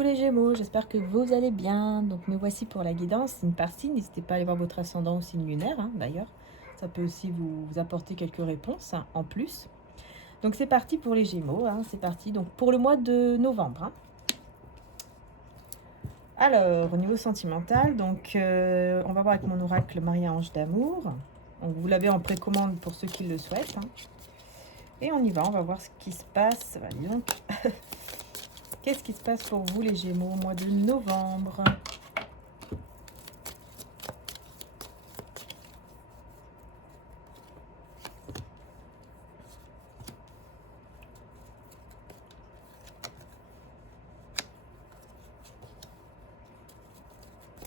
Coucou les Gémeaux, j'espère que vous allez bien. Donc me voici pour la guidance, signe par signe. N'hésitez pas à aller voir votre ascendant ou signe lunaire, d'ailleurs. Ça peut aussi vous apporter quelques réponses en plus. Donc c'est parti pour les Gémeaux, c'est parti donc pour le mois de novembre. Alors, au niveau sentimental, donc on va voir avec mon oracle Marie-Ange d'amour. Donc vous l'avez en précommande pour ceux qui le souhaitent. Et on y va, on va voir ce qui se passe. Allez donc. Qu'est-ce qui se passe pour vous les Gémeaux au mois de novembre?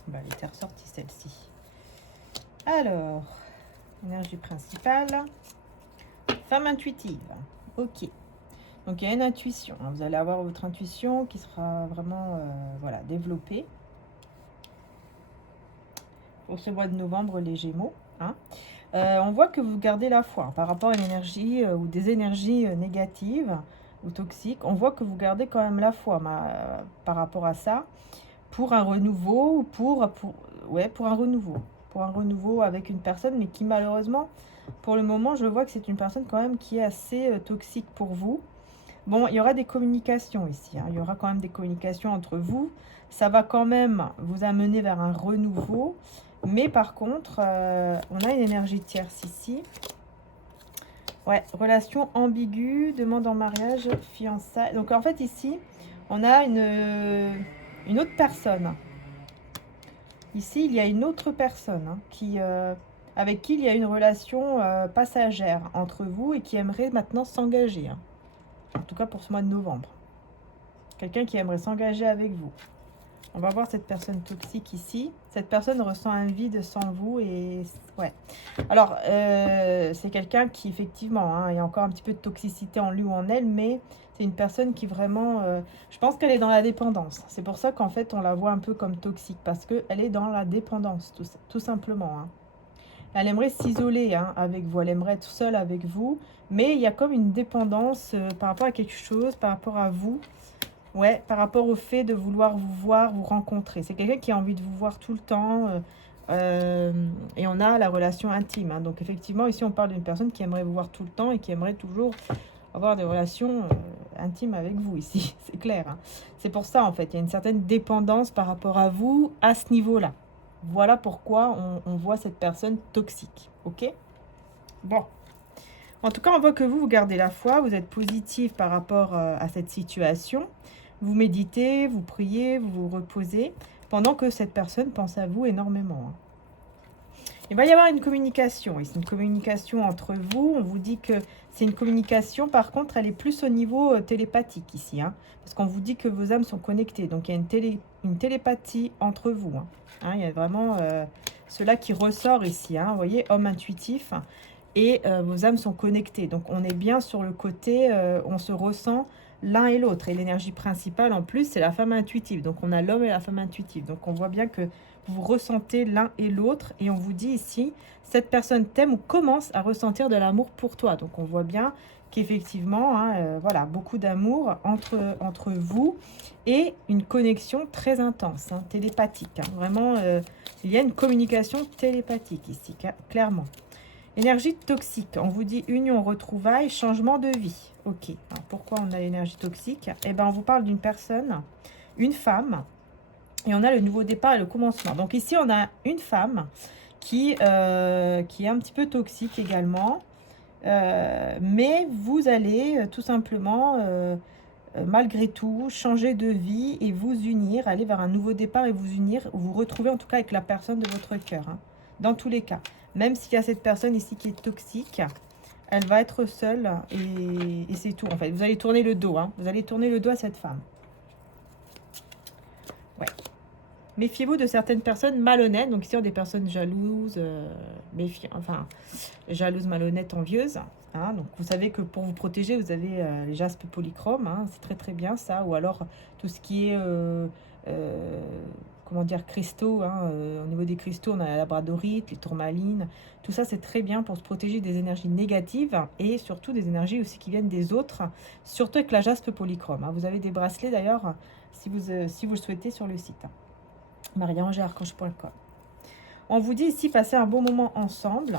Bah, elle était ressortie celle-ci. Alors, énergie principale. Femme intuitive. Ok. Donc il y a une intuition. Vous allez avoir votre intuition qui sera vraiment voilà, développée. Pour ce mois de novembre, les Gémeaux. On voit que vous gardez la foi par rapport à une énergie ou des énergies négatives ou toxiques. On voit que vous gardez quand même la foi par rapport à ça. Pour un renouveau ou pour un renouveau. Pour un renouveau avec une personne, mais qui malheureusement, pour le moment, je vois que c'est une personne quand même qui est assez toxique pour vous. Bon, il y aura des communications ici. Il y aura quand même des communications entre vous. Ça va quand même vous amener vers un renouveau. Mais par contre, on a une énergie tierce ici. Ouais, relation ambiguë, demande en mariage, fiançailles. Donc en fait ici, on a une autre personne. Ici, il y a une autre personne avec qui il y a une relation passagère entre vous et qui aimerait maintenant s'engager. En tout cas pour ce mois de novembre. Quelqu'un qui aimerait s'engager avec vous. On va voir cette personne toxique ici. Cette personne ressent un vide sans vous et... Ouais. Alors, c'est quelqu'un qui, effectivement, il y a encore un petit peu de toxicité en lui ou en elle, mais c'est une personne qui vraiment... je pense qu'elle est dans la dépendance. C'est pour ça qu'en fait, on la voit un peu comme toxique, parce qu'elle est dans la dépendance, tout simplement. Elle aimerait s'isoler avec vous, elle aimerait être seule avec vous, mais il y a comme une dépendance par rapport à quelque chose, par rapport à vous. Ouais, par rapport au fait de vouloir vous voir, vous rencontrer. C'est quelqu'un qui a envie de vous voir tout le temps. Et on a la relation intime. Donc effectivement, ici, on parle d'une personne qui aimerait vous voir tout le temps et qui aimerait toujours avoir des relations intimes avec vous ici. C'est clair. C'est pour ça, en fait, il y a une certaine dépendance par rapport à vous à ce niveau-là. Voilà pourquoi on voit cette personne toxique. Ok? Bon. En tout cas, on voit que vous gardez la foi, vous êtes positif par rapport à cette situation. Vous méditez, vous priez, vous vous reposez, pendant que cette personne pense à vous énormément. Il va y avoir une communication, et c'est une communication entre vous. On vous dit que c'est une communication, par contre, elle est plus au niveau télépathique ici. Parce qu'on vous dit que vos âmes sont connectées. Donc, il y a une télépathie entre vous. Il y a vraiment cela qui ressort ici. Vous voyez, homme intuitif. Et vos âmes sont connectées. Donc, on est bien sur le côté, on se ressent l'un et l'autre. Et l'énergie principale, en plus, c'est la femme intuitive. Donc, on a l'homme et la femme intuitive. Donc, on voit bien que vous ressentez l'un et l'autre. Et on vous dit ici, cette personne t'aime ou commence à ressentir de l'amour pour toi. Donc, on voit bien qu'effectivement, voilà, beaucoup d'amour entre vous et une connexion très intense, télépathique. Vraiment, il y a une communication télépathique ici, clairement. Énergie toxique, on vous dit union, retrouvailles, changement de vie. Ok, alors pourquoi on a l'énergie toxique? Eh bien, on vous parle d'une personne, une femme, et on a le nouveau départ et le commencement. Donc ici, on a une femme qui est un petit peu toxique également, mais vous allez tout simplement, malgré tout, changer de vie et vous unir, aller vers un nouveau départ et vous unir, vous retrouver en tout cas avec la personne de votre cœur, dans tous les cas. Même s'il y a cette personne ici qui est toxique, elle va être seule et c'est tout en fait. Vous allez tourner le dos, vous allez tourner le dos à cette femme. Ouais. Méfiez-vous de certaines personnes malhonnêtes. Donc ici, on a des personnes jalouses, jalouses, malhonnêtes, envieuses. Donc vous savez que pour vous protéger, vous avez les jaspes polychromes. C'est très très bien ça. Ou alors tout ce qui est comment dire, cristaux. Hein, au niveau des cristaux, on a la labradorite, les tourmalines. Tout ça, c'est très bien pour se protéger des énergies négatives et surtout des énergies aussi qui viennent des autres, surtout avec la jaspe polychrome. Hein. Vous avez des bracelets d'ailleurs, si vous le souhaitez, sur le site. mariangearchange.com. On vous dit ici, passez un bon moment ensemble.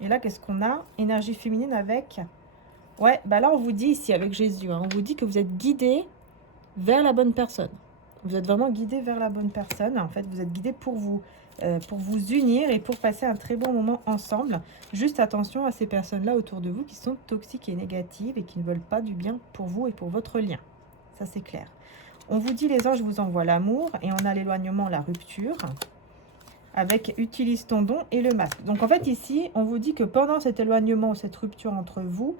Et là, qu'est-ce qu'on a? Énergie féminine avec... Ouais, bah là, on vous dit ici, avec Jésus, hein, on vous dit que vous êtes guidé vers la bonne personne. Vous êtes vraiment guidé vers la bonne personne. En fait, vous êtes guidé pour vous unir et pour passer un très bon moment ensemble. Juste attention à ces personnes-là autour de vous qui sont toxiques et négatives et qui ne veulent pas du bien pour vous et pour votre lien. Ça, c'est clair. On vous dit, les anges vous envoient l'amour et on a l'éloignement, la rupture. Avec utilise ton don et le masque. Donc en fait ici, on vous dit que pendant cet éloignement, cette rupture entre vous,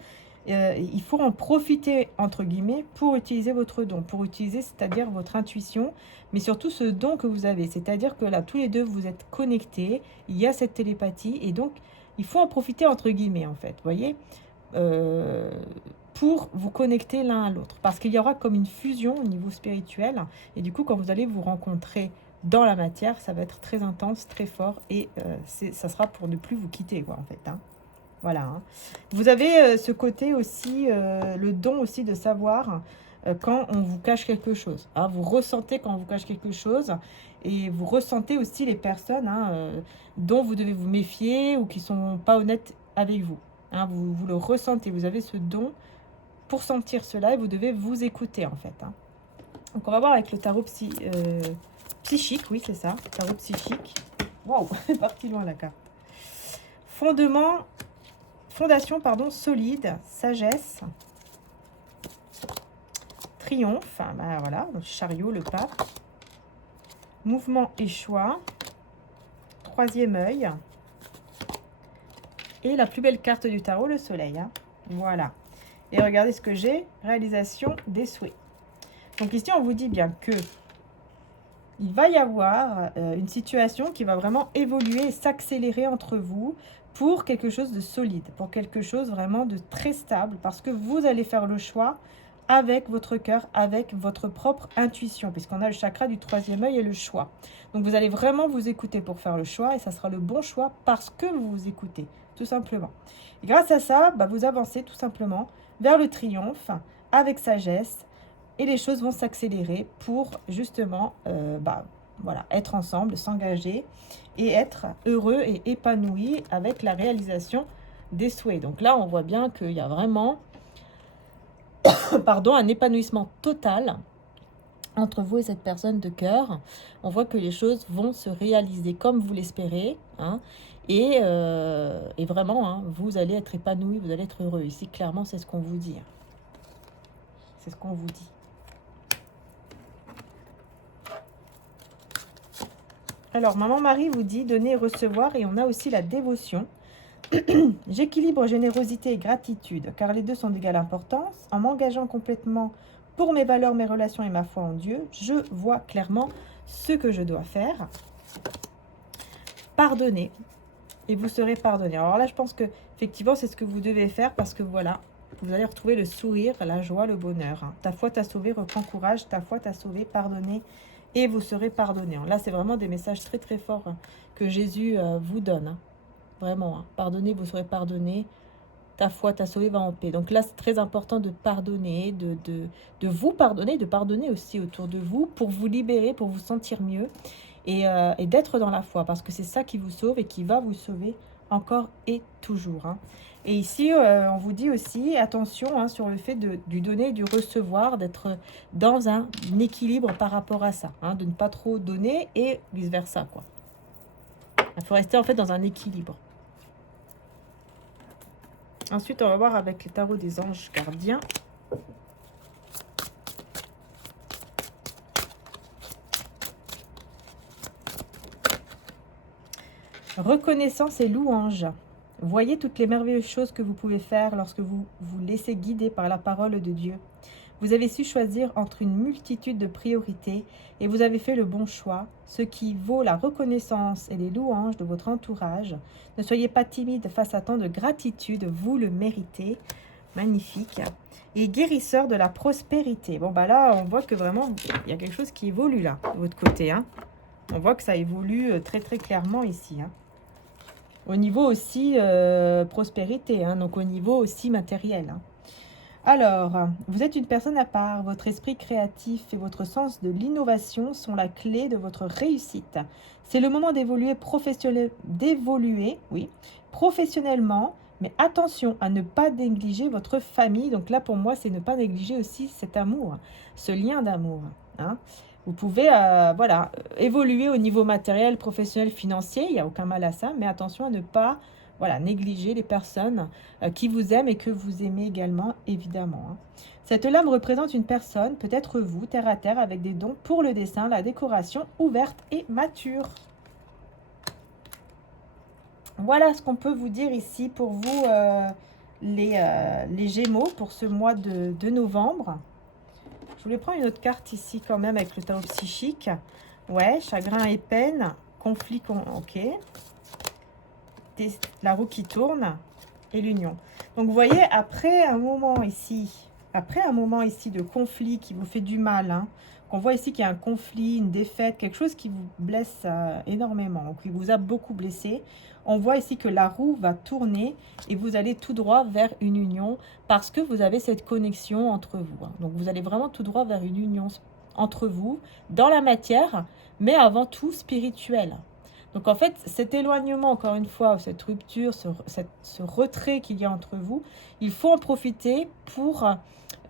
il faut en profiter entre guillemets pour utiliser votre don, pour utiliser c'est-à-dire votre intuition, mais surtout ce don que vous avez. C'est-à-dire que là, tous les deux, vous êtes connectés, il y a cette télépathie et donc il faut en profiter entre guillemets en fait, vous voyez, pour vous connecter l'un à l'autre. Parce qu'il y aura comme une fusion au niveau spirituel et du coup quand vous allez vous rencontrer dans la matière, ça va être très intense, très fort et ça sera pour ne plus vous quitter quoi en fait. Hein. Voilà. Hein. Vous avez ce côté aussi, le don aussi de savoir quand on vous cache quelque chose. Hein. Vous ressentez quand on vous cache quelque chose et vous ressentez aussi les personnes dont vous devez vous méfier ou qui sont pas honnêtes avec vous. Hein. Vous le ressentez, vous avez ce don pour sentir cela et vous devez vous écouter en fait. Hein. Donc on va voir avec le tarot psychique, oui, c'est ça. Tarot psychique. Waouh, c'est parti loin la carte. Fondation, pardon, solide, sagesse, triomphe, ben voilà, donc chariot, le pape, mouvement et choix, troisième œil, et la plus belle carte du tarot, le soleil. Hein. Voilà. Et regardez ce que j'ai, réalisation des souhaits. Donc ici, on vous dit bien que il va y avoir une situation qui va vraiment évoluer et s'accélérer entre vous pour quelque chose de solide, pour quelque chose vraiment de très stable, parce que vous allez faire le choix avec votre cœur, avec votre propre intuition, puisqu'on a le chakra du troisième œil et le choix. Donc vous allez vraiment vous écouter pour faire le choix, et ça sera le bon choix parce que vous vous écoutez, tout simplement. Et grâce à ça, bah, vous avancez tout simplement vers le triomphe, avec sagesse, et les choses vont s'accélérer pour justement voilà, être ensemble, s'engager et être heureux et épanoui avec la réalisation des souhaits. Donc là, on voit bien qu'il y a vraiment pardon, un épanouissement total entre vous et cette personne de cœur. On voit que les choses vont se réaliser comme vous l'espérez. Hein, et vraiment, hein, vous allez être épanoui, vous allez être heureux. Ici, clairement, c'est ce qu'on vous dit. C'est ce qu'on vous dit. Alors, Maman Marie vous dit donner et recevoir, et on a aussi la dévotion. J'équilibre générosité et gratitude, car les deux sont d'égale importance. En m'engageant complètement pour mes valeurs, mes relations et ma foi en Dieu, je vois clairement ce que je dois faire. Pardonnez, et vous serez pardonné. Alors là, je pense que effectivement, c'est ce que vous devez faire, parce que voilà, vous allez retrouver le sourire, la joie, le bonheur. Ta foi t'a sauvé, reprends courage, ta foi t'a sauvé, pardonnez. Et vous serez pardonné. Là, c'est vraiment des messages très très forts que Jésus vous donne. Hein. Vraiment, hein. Pardonnez, vous serez pardonné. Ta foi t'a sauvé, va en paix. Donc là, c'est très important de pardonner, de vous pardonner, de pardonner aussi autour de vous pour vous libérer, pour vous sentir mieux et d'être dans la foi. Parce que c'est ça qui vous sauve et qui va vous sauver encore et toujours. Hein. Et ici, on vous dit aussi, attention hein, sur le fait du donner et du recevoir, d'être dans un équilibre par rapport à ça, hein, de ne pas trop donner et vice-versa, quoi. Il faut rester en fait dans un équilibre. Ensuite, on va voir avec les tarots des anges gardiens. Reconnaissance et louange. Voyez toutes les merveilleuses choses que vous pouvez faire lorsque vous vous laissez guider par la parole de Dieu. Vous avez su choisir entre une multitude de priorités et vous avez fait le bon choix, ce qui vaut la reconnaissance et les louanges de votre entourage. Ne soyez pas timide face à tant de gratitude, vous le méritez. Magnifique. et guérisseur de la prospérité. Bon, bah là, on voit que vraiment, il y a quelque chose qui évolue là, de votre côté. Hein. On voit que ça évolue très très clairement ici. Hein. Au niveau aussi prospérité, hein, donc au niveau aussi matériel. Hein. Alors, vous êtes une personne à part. Votre esprit créatif et votre sens de l'innovation sont la clé de votre réussite. C'est le moment d'évoluer, oui, professionnellement, mais attention à ne pas négliger votre famille. Donc là, pour moi, c'est ne pas négliger aussi cet amour, ce lien d'amour. Hein. Vous pouvez voilà, évoluer au niveau matériel, professionnel, financier. Il n'y a aucun mal à ça, mais attention à ne pas voilà, négliger les personnes qui vous aiment et que vous aimez également, évidemment. Hein. Cette lame représente une personne, peut-être vous, terre à terre, avec des dons pour le dessin, la décoration, ouverte et mature. Voilà ce qu'on peut vous dire ici pour vous, les Gémeaux, pour ce mois de novembre. Je voulais prendre une autre carte ici quand même avec le tarot psychique. Ouais, chagrin et peine, conflit, ok. La roue qui tourne et l'union. Donc vous voyez, après un moment ici de conflit qui vous fait du mal, hein, qu'on voit ici qu'il y a un conflit, une défaite, quelque chose qui vous blesse énormément, qui vous a beaucoup blessé, on voit ici que la roue va tourner et vous allez tout droit vers une union parce que vous avez cette connexion entre vous. Hein. Donc vous allez vraiment tout droit vers une union entre vous, dans la matière, mais avant tout spirituelle. Donc en fait, cet éloignement, encore une fois, cette rupture, ce retrait qu'il y a entre vous, il faut en profiter pour,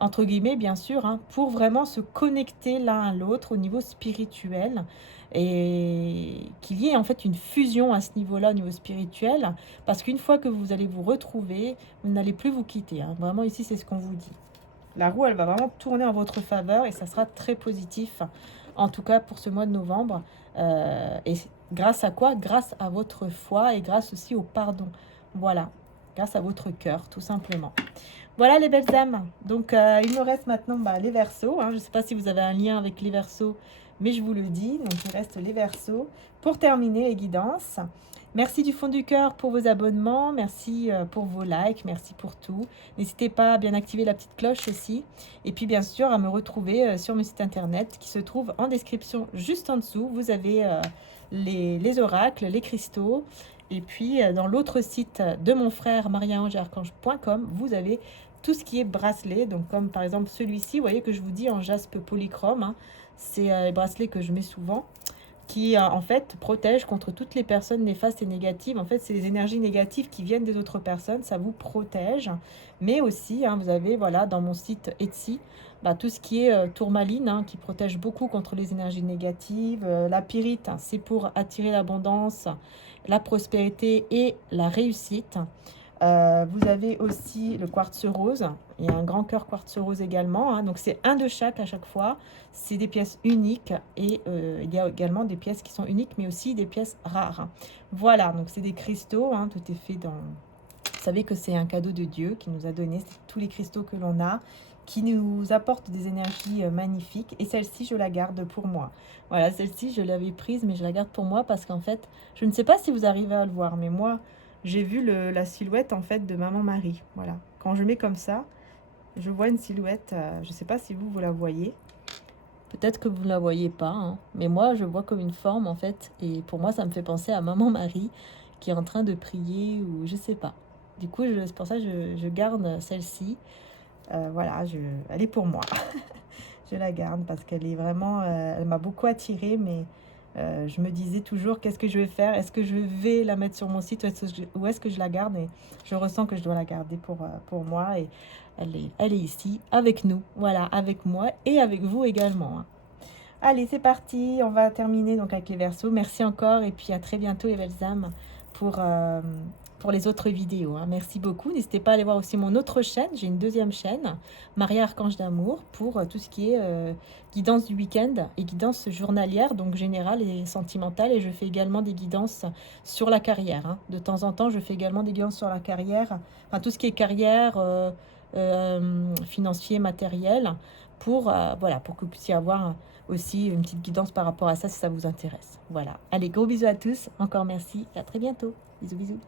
entre guillemets bien sûr, hein, pour vraiment se connecter l'un à l'autre au niveau spirituel et qu'il y ait en fait une fusion à ce niveau-là, au niveau spirituel, parce qu'une fois que vous allez vous retrouver, vous n'allez plus vous quitter. Hein. Vraiment ici, c'est ce qu'on vous dit. La roue, elle va vraiment tourner en votre faveur et ça sera très positif, en tout cas pour ce mois de novembre. Et grâce à quoi? Grâce à votre foi et grâce aussi au pardon. Voilà, grâce à votre cœur, tout simplement. Voilà les belles âmes. Donc, il me reste maintenant les Verseaux. Hein. Je ne sais pas si vous avez un lien avec les Verseaux, mais je vous le dis. Donc, il reste les Verseaux. Pour terminer, les guidances. Merci du fond du cœur pour vos abonnements. Merci pour vos likes. Merci pour tout. N'hésitez pas à bien activer la petite cloche aussi. Et puis, bien sûr, à me retrouver sur mon site internet qui se trouve en description juste en dessous. Vous avez les oracles, les cristaux. Et puis, dans l'autre site de mon frère, mariaangearchange.com, vous avez tout ce qui est bracelet. Donc, comme par exemple celui-ci, vous voyez que je vous dis en jaspe polychrome. Hein, c'est les bracelets que je mets souvent, qui en fait protègent contre toutes les personnes néfastes et négatives. En fait, c'est les énergies négatives qui viennent des autres personnes, ça vous protège. Mais aussi, hein, vous avez, voilà, dans mon site Etsy, tout ce qui est tourmaline, hein, qui protège beaucoup contre les énergies négatives. La pyrite, hein, c'est pour attirer l'abondance, la prospérité et la réussite. Vous avez aussi le quartz rose. Il y a un grand cœur quartz rose également. Hein, donc, c'est un de chaque à chaque fois. C'est des pièces uniques. Et il y a également des pièces qui sont uniques, mais aussi des pièces rares. Voilà, donc c'est des cristaux. Hein, tout est fait dans... Vous savez que c'est un cadeau de Dieu qui nous a donné. C'est tous les cristaux que l'on a, qui nous apportent des énergies magnifiques. Et celle-ci, je la garde pour moi. Voilà, celle-ci, je l'avais prise, mais je la garde pour moi parce qu'en fait, je ne sais pas si vous arrivez à le voir, mais moi... J'ai vu la silhouette en fait de Maman Marie. Voilà. Quand je mets comme ça, je vois une silhouette. Je ne sais pas si vous la voyez. Peut-être que vous ne la voyez pas. Hein. Mais moi, je vois comme une forme en fait. Et pour moi, ça me fait penser à Maman Marie qui est en train de prier ou je ne sais pas. Du coup, c'est pour ça que je garde celle-ci. Voilà, elle est pour moi. Je la garde parce qu'elle est vraiment... elle m'a beaucoup attirée, mais... je me disais toujours, qu'est-ce que je vais faire? Est-ce que je vais la mettre sur mon site ou est-ce que je la garde? Et je ressens que je dois la garder pour moi. Et elle est ici, avec nous. Voilà, avec moi et avec vous également. Hein. Allez, c'est parti. On va terminer donc avec les Verseaux. Merci encore et puis à très bientôt les belles âmes pour les autres vidéos. Hein. Merci beaucoup. N'hésitez pas à aller voir aussi mon autre chaîne. J'ai une deuxième chaîne, Maria Archange d'Amour, pour tout ce qui est guidance du week-end et guidance journalière, donc générale et sentimentale. Et je fais également des guidances sur la carrière. Hein. De temps en temps, je fais également des guidances sur la carrière, enfin tout ce qui est carrière, financier, matériel, pour que vous puissiez avoir aussi une petite guidance par rapport à ça si ça vous intéresse. Voilà. Allez, gros bisous à tous. Encore merci et à très bientôt. Bisous, bisous.